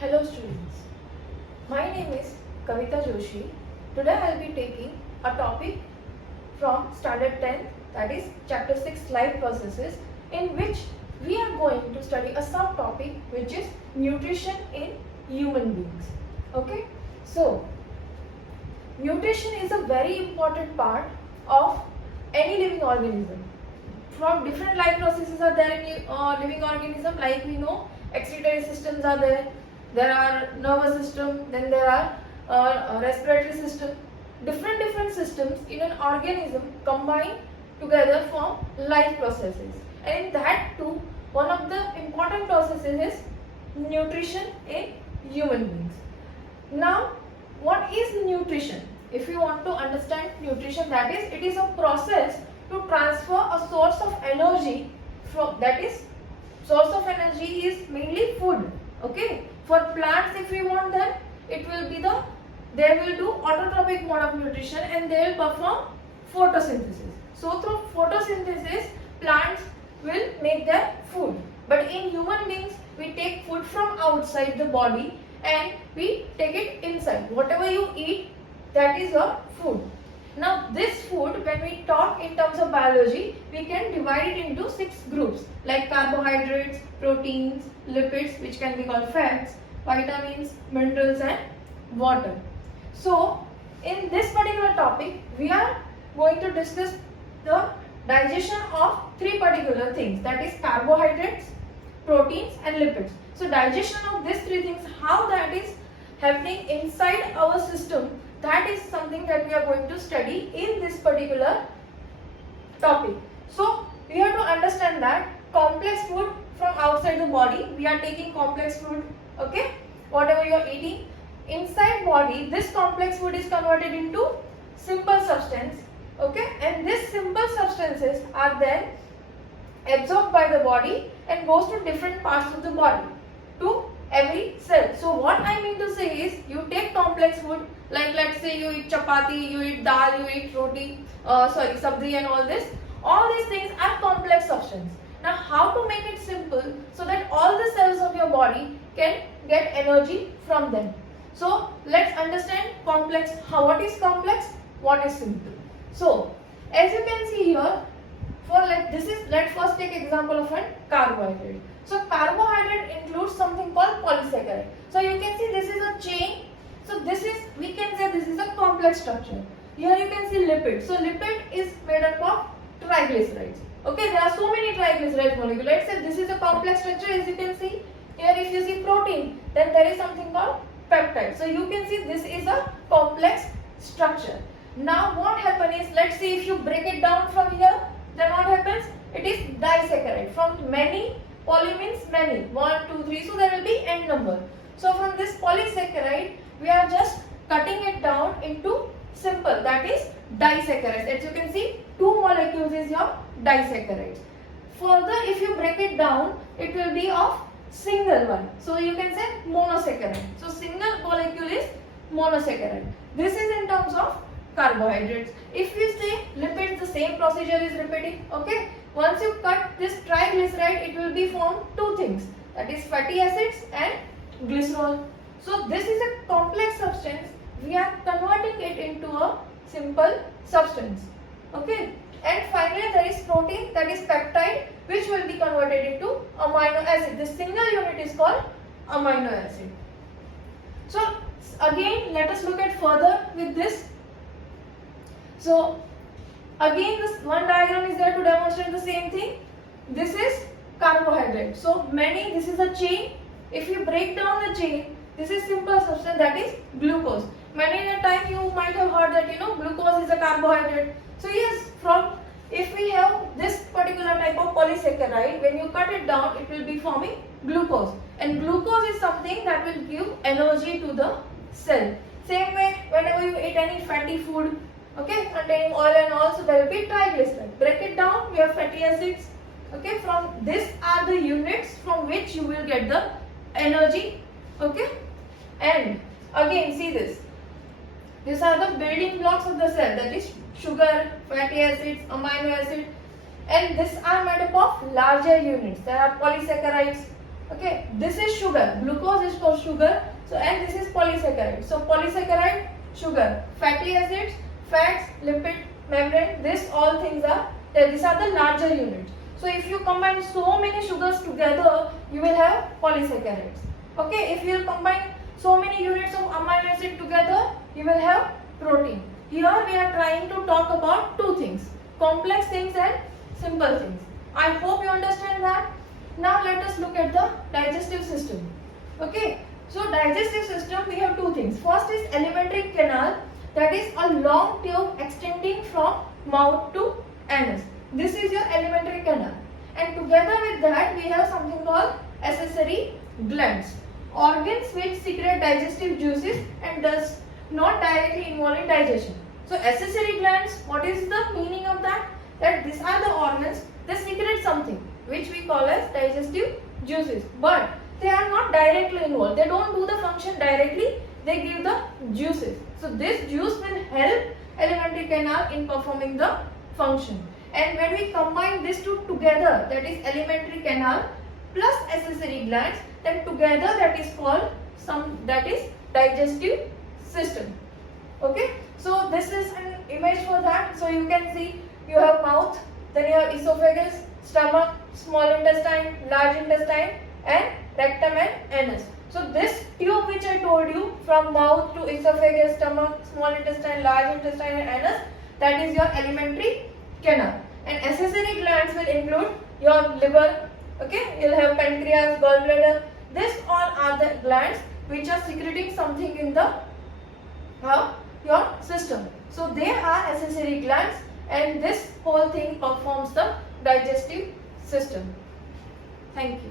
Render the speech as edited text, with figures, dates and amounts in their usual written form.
Hello students, my name is Kavita Joshi. Today I will be taking a topic from standard 10, that is chapter 6 life processes, in which we are going to study a subtopic which is nutrition in human beings. Okay, so nutrition is a very important part of any living organism. From different life processes are there in living organism, like we know excretory systems are there are nervous system, then there are respiratory system. Different systems in an organism combine together form life processes, and in that too one of the important processes is nutrition in human beings. Now, what is nutrition? If you want to understand nutrition, that is, it is a process to transfer a source of energy from, that is, source of energy is mainly food. Okay, for plants, if we want them, it will be they will do autotrophic mode of nutrition and they will perform photosynthesis. So through photosynthesis, plants will make their food. But in human beings, we take food from outside the body and we take it inside. Whatever you eat, that is your food. Now this food, when we talk in terms of biology, we can divide it into 6 groups, like carbohydrates, proteins, lipids, which can be called fats, vitamins, minerals and water. So in this particular topic, we are going to discuss the digestion of 3 particular things, that is carbohydrates, proteins and lipids. So digestion of these 3 things, how that is happening inside our system, that is something that we are going to study in this particular topic. So we have to understand that complex food from outside the body, we are taking complex food, okay, whatever you are eating, inside body this complex food is converted into simple substance, okay, and these simple substances are then absorbed by the body and goes to different parts of the body, to every cell. So what I mean to say is, you take complex food, like let's say you eat chapati, you eat dal, you eat roti, sabzi and all this. All these things are complex substance. Now how to make it simple so that all the cells of your body can get energy from them. So let's understand complex. What is complex? What is simple? So as you can see here, for like this is, let's first take example of a carbohydrate. So carbohydrate includes something called polysaccharide. So you can see this is a chain. So this is, we can say this is a complex structure. Here you can see lipid. So lipid is made up of triglycerides. Okay, there are so many triglyceride molecules. Let's say this is a complex structure, as you can see. Here if you see protein, then there is something called peptide. So you can see this is a complex structure. Now what happens is, let's see if you break it down from here, then what happens? It is disaccharide. From many, poly means many, 1, 2, 3, so there will be n number. So from this polysaccharide, we are just cutting it down into simple, that is disaccharides. As you can see, 2 molecules is your disaccharides. Further, if you break it down, it will be of single one. So you can say monosaccharide. So single molecule is monosaccharide. This is in terms of carbohydrates. If we say lipids, the same procedure is repeating. Okay. Once you cut this triglyceride, it will be formed 2 things, that is fatty acids and glycerol. So this is a complex substance. We are converting it into a simple substance. Okay. And finally there is protein, that is peptide, which will be converted into amino acid. This single unit is called amino acid. So again, let us look at further with this. So again, this one diagram is there to demonstrate the same thing. This is carbohydrate. So many, this is a chain. If you break down the chain, this is simple substance, that is glucose. Many a time you might have heard that glucose is a carbohydrate. So yes, from if we have this particular type of polysaccharide, when you cut it down, it will be forming glucose. And glucose is something that will give energy to the cell. Same way, whenever you eat any fatty food, okay, containing oil and all, so there will be triglyceride. Break it down, we have fatty acids. Okay, from this are the units from which you will get the energy. Okay, and again see this. These are the building blocks of the cell, that is sugar, fatty acids, amino acid, and these are made up of larger units. There are polysaccharides, Okay, this is sugar. Glucose is for sugar. So and this is polysaccharide. So polysaccharide, sugar, fatty acids, fats, lipid, membrane. This all things are there. These are the larger units. So if you combine so many sugars together, you will have polysaccharides. Okay, if you combine so many units of amino acid together, you will have protein. Here we are trying to talk about two things, complex things and simple things. I hope you understand that. Now let us look at the digestive system. Okay, so digestive system we have two things. First is alimentary canal, that is a long tube extending from mouth to anus. This is your alimentary canal, and together with that we have something called accessory glands, organs which secrete digestive juices and does not directly involve in digestion. So accessory glands, what is the meaning of that? That these are the organs, they secrete something which we call as digestive juices, but they are not directly involved. They don't do the function directly, they give the juices. So this juice will help alimentary canal in performing the function. And when we combine these two together, that is alimentary canal plus accessory glands, then together that is called digestive system. Okay, so this is an image for that. So you can see you have mouth, then you have esophagus, stomach, small intestine, large intestine, and rectum and anus. So this tube which I told you from mouth to esophagus, stomach, small intestine, large intestine and anus, that is your alimentary canal. And accessory glands will include your liver, okay, you'll have pancreas, gallbladder. These all are the glands which are secreting something in the your system. So they are accessory glands, and this whole thing performs the digestive system. Thank you.